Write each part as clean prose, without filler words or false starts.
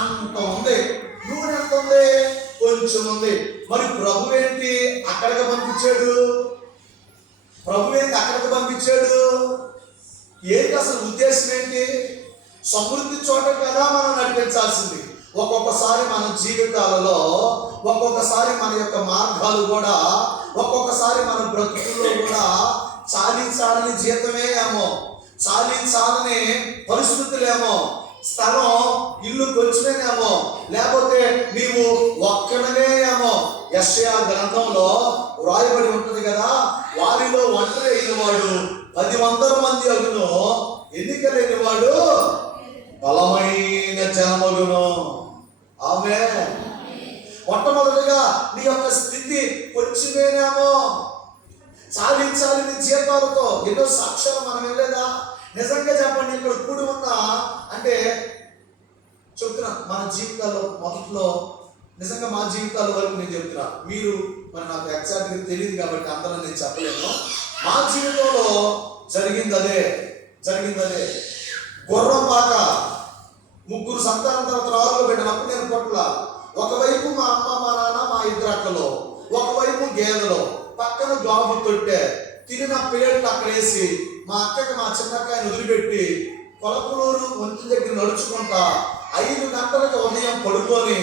అంత ఉంది. నూనె ఎంత ఉంది? కొంచెం ఉంది. మరి ప్రభు ఏంటి అక్కడికి పంపించాడు? ప్రభు ఏంటి అక్కడికి పంపించాడు? ఏంటి అసలు ఉద్దేశం ఏంటి? సమృద్ధి చోట కదా మనం నడిపించాల్సింది. ఒక్కొక్కసారి మన జీవితాలలో, ఒక్కొక్కసారి మన యొక్క మార్గాలు కూడా, ఒక్కొక్కసారి మన బ్రతుకుల్లో కూడా చాలించాలని జీతమే ఏమో, చాలించాలని పరిస్థితులేమో, స్థలం ఇల్లు కొంచెమేనేమో, లేకపోతే నీవు ఒక్కడనే ఏమో. యెషయా గ్రంథంలో వ్రాయబడి ఉంటుంది కదా, వారిలో ఒంటరి అయిన వాడు 10,000 మంది అగును, ఎన్నిక లేని వాడు బలమైన జనమగును. ఆమేన్. మొట్టమొదటిగా నీ యొక్క స్థితి కొంచెమేనేమో, చాలించాలి నీ జీవితాలతో. ఎన్నో సాక్ష్యాలు మనం వెళ్ళలేదా? నిజంగా చెప్పండి, ఇక్కడ కూడి ఉన్నా అంటే చెప్తున్నా, మన జీవితాల్లో మొదట్లో నిజంగా మా జీవితాల వరకు నేను చెప్తున్నా. మీరు మరి నాకు ఎగ్జాక్ట్గా తెలియదు కాబట్టి అందరూ నేను చెప్పలేను. మా జీవితంలో జరిగింది అదే. గుర్రం పాక 3 సంతానం తర్వాత 4 పెట్టినప్పుడు నేను పట్ల ఒకవైపు మా అమ్మ, మా నాన్న, మా 2 అక్కలు, ఒకవైపు గేదెలు, పక్కన జాబు తొట్టే, తిరిగిన ప్లేట్లు అక్కడ వేసి మా అక్కకి మా చిన్నక్కాయని వదిలిపెట్టి కొలకలూరు వంతు దగ్గర నడుచుకుంటా 5 గంటలకు ఉదయం పడుకొని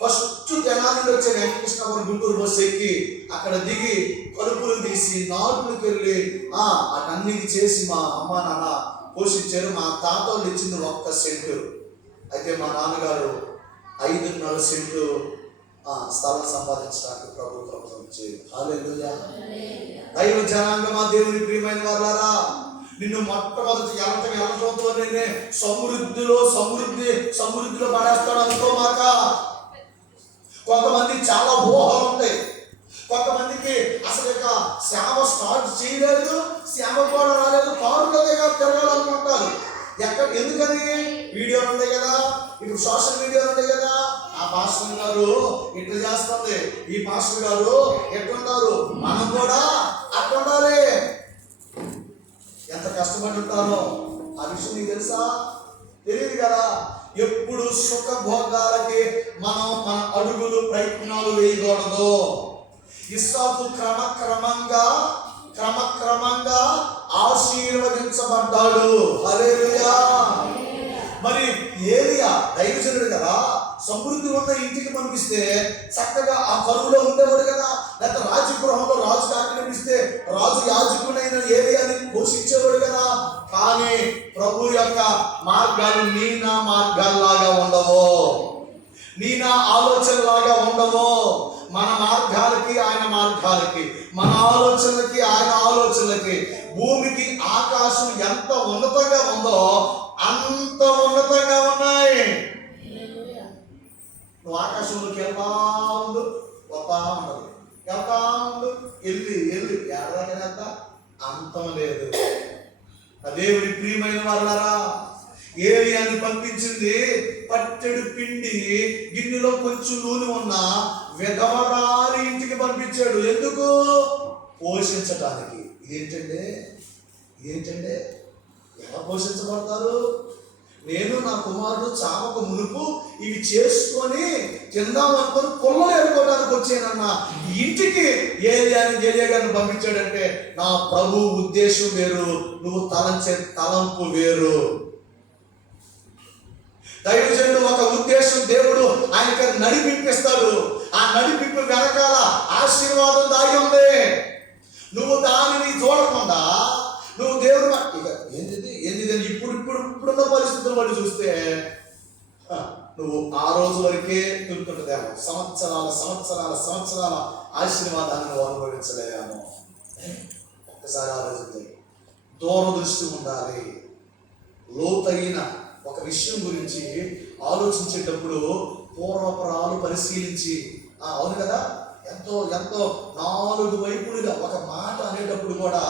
ఫస్ట్ తెనాలి వచ్చే వెంకటకృష్ణపురం గుంటూరు బస్సు ఎక్కి అక్కడ దిగి కలుపులు తీసి నాలుగుకి వెళ్ళి అటన్నిటి చేసి మా అమ్మ నాన్న పోషించారు. మా తాత వాళ్ళు ఇచ్చింది 1 సెంటు. అయితే మా నాన్నగారు 5.5 సెంటు స్థలం సంపాదించడానికి ప్రభుత్వం ఇచ్చేది. హల్లెలూయా. దైవ జనాంగమా, దేవుని ప్రియమైన వారులారా, నిన్ను మొట్టమొదటి ఎలటంతోనే సమృద్ధిలో పడేస్తాడు అనుకోమాక. కొంతమంది చాలా ఊహలు ఉంటాయి. కొంతమందికి అసలు ఇక సేవ స్టార్ట్ చేయలేదు, సేవ కూడా రాలేదు, కారులోనే తిరగాలనుకుంటారు. ఎందుకని? వీడియోలు ఉంటాయి కదా, ఇప్పుడు సోషల్ మీడియాలు ఉంటాయి కదా. ఆ పాస్టర్ గారు ఇట్లా చేస్తుంది, ఈ పాస్టర్ గారు ఎట్లుంటారు, మనం కూడా అట్లా ఉండాలి. ఎంత కష్టపడి ఉంటారో ఆ విషయం నీకు తెలుసా? తెలియదు కదా. ఎప్పుడు సుఖభోగాలకి మన అడుగులు ప్రయత్నాలు వేయకూడదు. ఇస్సాకు క్రమక్రమంగా ఆశీర్వదించబడ్డాడు. హల్లెలూయా. మరి ఏలియా దైవజనుడు కదా, సమృద్ధి ఉన్న ఇంటికి పంపిస్తే చక్కగా ఆ కరువులో ఉండేవాడు కదా. లేకపోతే రాజగృహంలో రాజు ఆజ్ఞాపిస్తే రాజు యాజకుడైన ఏలియాని పోషించేవాడు కదా. కానీ ప్రభు యొక్క మార్గాలు నీ నా మార్గాల్లాగా ఉండవు, నీ నా ఆలోచనలాగా ఉండవు. మన మార్గాలకి ఆయన మార్గాలకి, మన ఆలోచనలకి ఆయన ఆలోచనలకి, భూమికి ఆకాశం ఎంత ఉన్నతంగా ఉందో అంత ఉన్నతంగా ఉన్నాయి. నువ్వు ఆకాశంలోకి వెళ్తా ఉండు, వస్తా ఉండదు, వెళ్తా ఉండు, వెళ్ళి ఏడాదికంత అంతం లేదు. దేవుని ప్రియమైన వాళ్ళారా, ఏలియాని పంపించింది పట్టెడు పిండి గిన్నెలో కొంచెం నూనె ఉన్న విధవరాలి ఇంటికి పంపించాడు. ఎందుకు? పోషించటానికి. ఇదేంటంటే ఎలా పోషించబడతారు? నేను నా కుమారుడు చావకు మునుపు ఇవి చేసుకొని తిందాం అనుకుని కొల్లలు ఏరుకోవడానికి వచ్చానన్న ఇంటికి ఏలియా గారిని పంపించాడంటే నా ప్రభు ఉద్దేశం వేరు, నువ్వు తలంచే తలంపు వేరు. దైవజనుడు ఒక ఉద్దేశం దేవుడు ఆయనకి నడిపిస్తాడు. ఆ నడిపింపు వెనకాల ఆశీర్వాదం దాగి ఉంది. నువ్వు దానిని చూడకుండా నువ్వు దేవుడు ఏంది ఇప్పుడున్న పరిస్థితులు బట్టి చూస్తే నువ్వు ఆ రోజు వరకే తిరుగుతుంటదేమో, సంవత్సరాల ఆశీర్వాదాన్ని నువ్వు అనుభవించలేదేమో. ఒక్కసారి ఆలోచించండి. దూరదృష్టి ఉండాలి. లోతైన ఒక విషయం గురించి ఆలోచించేటప్పుడు పూర్వపురాలు పరిశీలించి, అవును కదా, ఎంతో 4 వైపులుగా ఒక మాట అనేటప్పుడు కూడా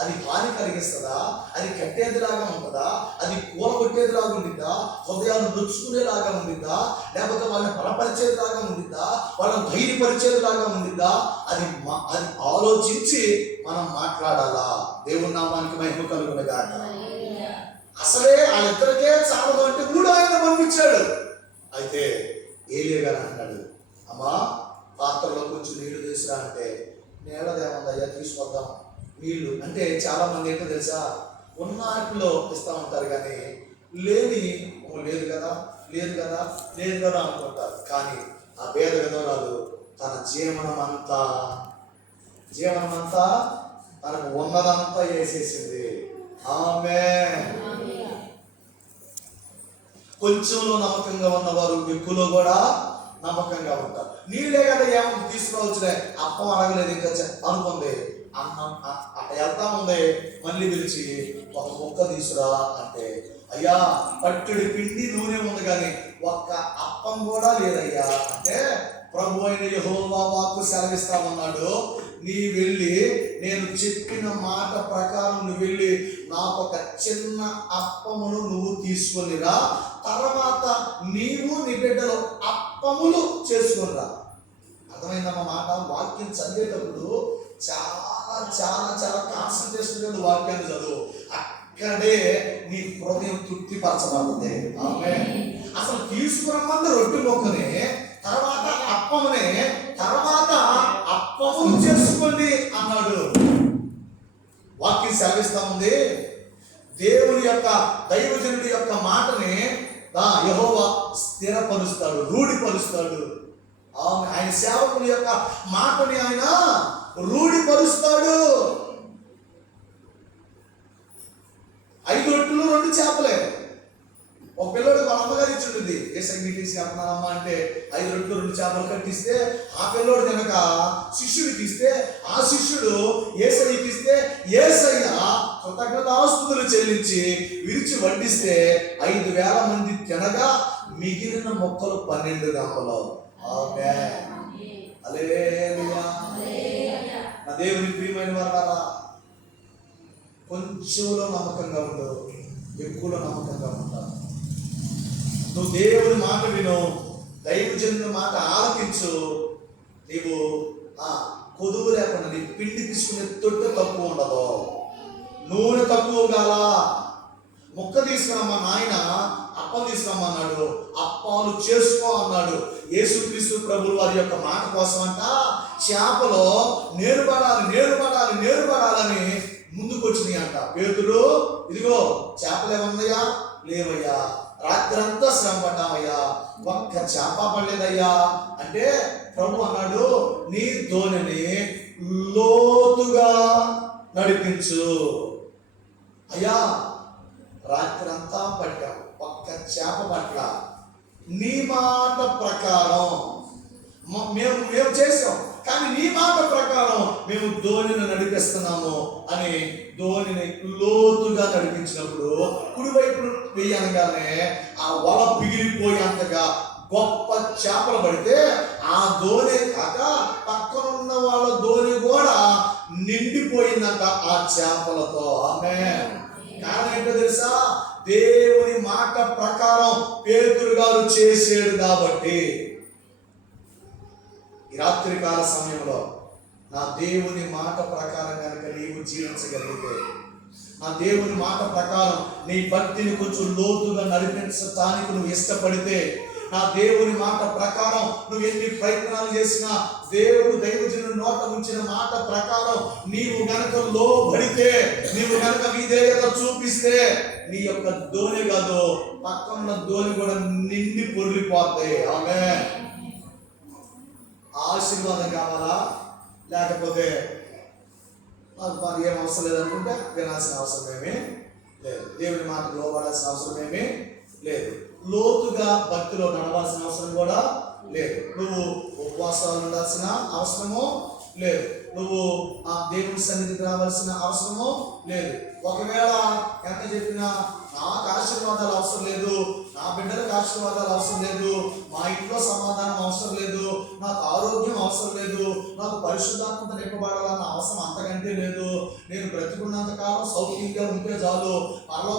అది హాని కలిగిస్తుందా, అది కట్టేదిలాగా ఉంటుందా, అది కూలగొట్టేదిలాగా ఉండిద్దా, హృదయాన్ని నొచ్చుకునేలాగా ఉండిద్దా, లేకపోతే వాళ్ళని బలపరిచేదిలాగా ఉండిద్దా, వాళ్ళని ధైర్యపరిచేదిలాగా ఉండిద్దా, అది ఆలోచించి మనం మాట్లాడాలా. దేవుని నామానికి మహిమ కలుగునుగాక. అసలే వాళ్ళిద్దరికే చాలదు అంటే 3 ఆయన పంపించాడు. అయితే ఏలియా గారు అంటాడు, అమ్మా పాత్రలో కొంచెం నీళ్లు తీసురా అంటే, నీళ్ళదేముందయ్యా తీసుకొద్దాం నీళ్లు అంటే, చాలా మంది ఏంటో తెలుసా, ఉన్నట్లో ఇస్తూ ఉంటారు కానీ లేని లేదు కదా లేదు కదా లేదు కదా అనుకుంటారు. కానీ ఆ పేద విధవరాలు తన జీవనమంతా తనకు ఉన్నదంతా వేసేసింది. ఆమేన్. కొంచెంలో నమ్మకంగా ఉన్నవారు ఎక్కువలో కూడా నమ్మకంగా ఉంటారు. నీళ్ళే కదా ఏమన్నా తీసుకోవచ్చులే, అప్పం అడగలేదు ఇంకా అనుకుంది, అన్నం అట్ట వెళ్తా ఉంది, మళ్ళీ పిలిచి ఒక ముక్క తీసురా అంటే, అయ్యా పట్టుడి పిండి నూనె ఉంది కానీ ఒక్క అప్పం కూడా లేదయ్యా అంటే, ప్రభు అయిన యెహోవా వాక్కు సెలవిస్తామన్నాడు, నీ వెళ్ళి నేను చెప్పిన మాట ప్రకారం నువ్వు వెళ్ళి నాకు ఒక చిన్న అప్పమును నువ్వు తీసుకొనిరా, తర్వాత నీవు నీ బిడ్డలు అప్పములు చేసుకొనిరా. అర్థమైందన్న మాట. వాక్యం చదివేటప్పుడు చాలా చాలా చాలా కాన్సన్ట్రేషన్ వాక్యాన్ని చదువు, అక్కడే నీ హృదయం తృప్తిపరచబడుతుంది. ఆమేన్. అసలు తీసుకురమ్మంది రొట్టె మొక్కనే, తర్వాత అప్పమునే, తర్వాత అప్పము చేసుకోండి అన్నాడు. వాక్యం సెలవిస్తా ఉంది. దేవుని యొక్క దైవజనుడి యొక్క మాటని యెహోవా స్థిరపరుస్తాడు, రూఢిపరుస్తాడు. ఆయన సేవకుల యొక్క మాటని ఆయన రూఢిపరుస్తాడు. 5 రొట్టెలు 2 చేపలే. ఒక పిల్లడు వాళ్ళ అమ్మగారు ఇచ్చింది, ఏసై తీసుకెళ్తున్నానమ్మా అంటే 5 రొట్టెలు 2 చేపలు కట్టిస్తే, ఆ పిల్లోడు కనుక శిష్యుడికి ఇస్తే, ఆ శిష్యుడు ఏసైకి ఇస్తే, ఏసయ్య కృతజ్ఞతాస్తుతులు చెల్లించి విరిచి వడ్డిస్తే 5,000 మంది తినగా మిగిలిన మొక్కలు 12 గంపలు. ఆమేన్. హల్లెలూయా. నా దేవుని ప్రియమైన వారా, కొంచెంలో నమ్మకంగా ఉండు, ఎక్కువలో నమ్మకంగా ఉంటావు. నువ్వు దేవుని మాట విను, దైవజనుని మాట ఆలకించు. నీవు కొదువు లేకుండా నీ పిండి తీసుకునే తొట్టె తక్కువ ఉండదు, నూనె తక్కువ కాల. ముక్క తీసుకురమ్మా నాయన, అప్పం తీసుకురమ్మన్నాడు, అప్పాలు చేసుకో అన్నాడు. యేసుక్రీస్తు ప్రభువు వారి యొక్క మాట కోసం అంట చేపలో నేరుపడాలని ముందుకు వచ్చినాయి అంట. పేతురు, ఇదిగో చేపలు ఏమన్నాయా? లేవయ్యా, రాత్రంతా శ్రమ పడ్డామయ్యా, ఒక్క చేప పడలేదయ్యా అంటే, ప్రభు అన్నాడు, నీ ధోనిని లోతుగా నడిపించు. అయ్యా రాత్రంతా పట్టాం, ఒక్క చేప పట్ల, నీ మాట ప్రకారం మేము చేసాం, కానీ నీ మాట ప్రకారం మేము ధోనిని నడిపిస్తున్నాము అని ధోనిని లోతుగా నడిపించినప్పుడు కుడివైపు వేయగానే ఆ వల పిగిలిపోయేంతగా గొప్ప చేపలు పడితే, ఆ ధోని కాక పక్కనున్న వాళ్ళ ధోని కూడా నిండిపోయిందంట ఆ చేపలతో. ఆమేన్. కారణం ఏంటో తెలుసా? దేవుని మాట ప్రకారం పేతురు గారు చేసాడు కాబట్టి. ఈ రాత్రి కాల సమయంలో నా దేవుని మాట ప్రకారం కనుక నీవు జీవించగలిగితే, నా దేవుని మాట ప్రకారం నీ భక్తిని కొంచెం లోతుగా నడిపించడానికి నువ్వు ఇష్టపడితే, నా దేవుని మాట ప్రకారం నువ్వు ఎన్ని ప్రయత్నాలు చేసినా, దేవుడు దైవజనుడి నోట ఉంచిన మాట ప్రకారం నీవు గనక లోబడితే, నీవు గనక విధేయత చూపిస్తే, నీ యొక్క ధోని కాదు పక్కన ధోని కూడా నిండి పొర్లిపోతాయి. ఆమేన్. ఆశీర్వాదం కావాలా? లేకపోతే నాకు ఏం అవసరం లేదనుకుంటే వినాల్సిన అవసరం ఏమీ లేదు, దేవుని మాటకు లోబడాల్సిన అవసరం ఏమీ లేదు, లోతుగా భక్తిలో నడవాల్సిన అవసరం కూడా లేదు, నువ్వు ఉపవాసాలు ఉండాల్సిన అవసరము లేదు, నువ్వు ఆ దేవుని సన్నిధికి రావాల్సిన అవసరము లేదు. ఒకవేళ ఎంత చెప్పినా నాకు ఆశీర్వాదాలు అవసరం లేదు, నా బిడ్డలకు ఆశీర్వాదాలు అవసరం లేదు, మా ఇంట్లో సమాధానం అవసరం లేదు, నాకు ఆరోగ్యం అవసరం లేదు, నాకు పరిశుద్ధాత్మత నింపబడాలన్న అవసరం అంతకంటే లేదు, నేను బ్రతికున్నంత కాలం సౌఖ్యంగా ఉంటే చాలు, పరలోక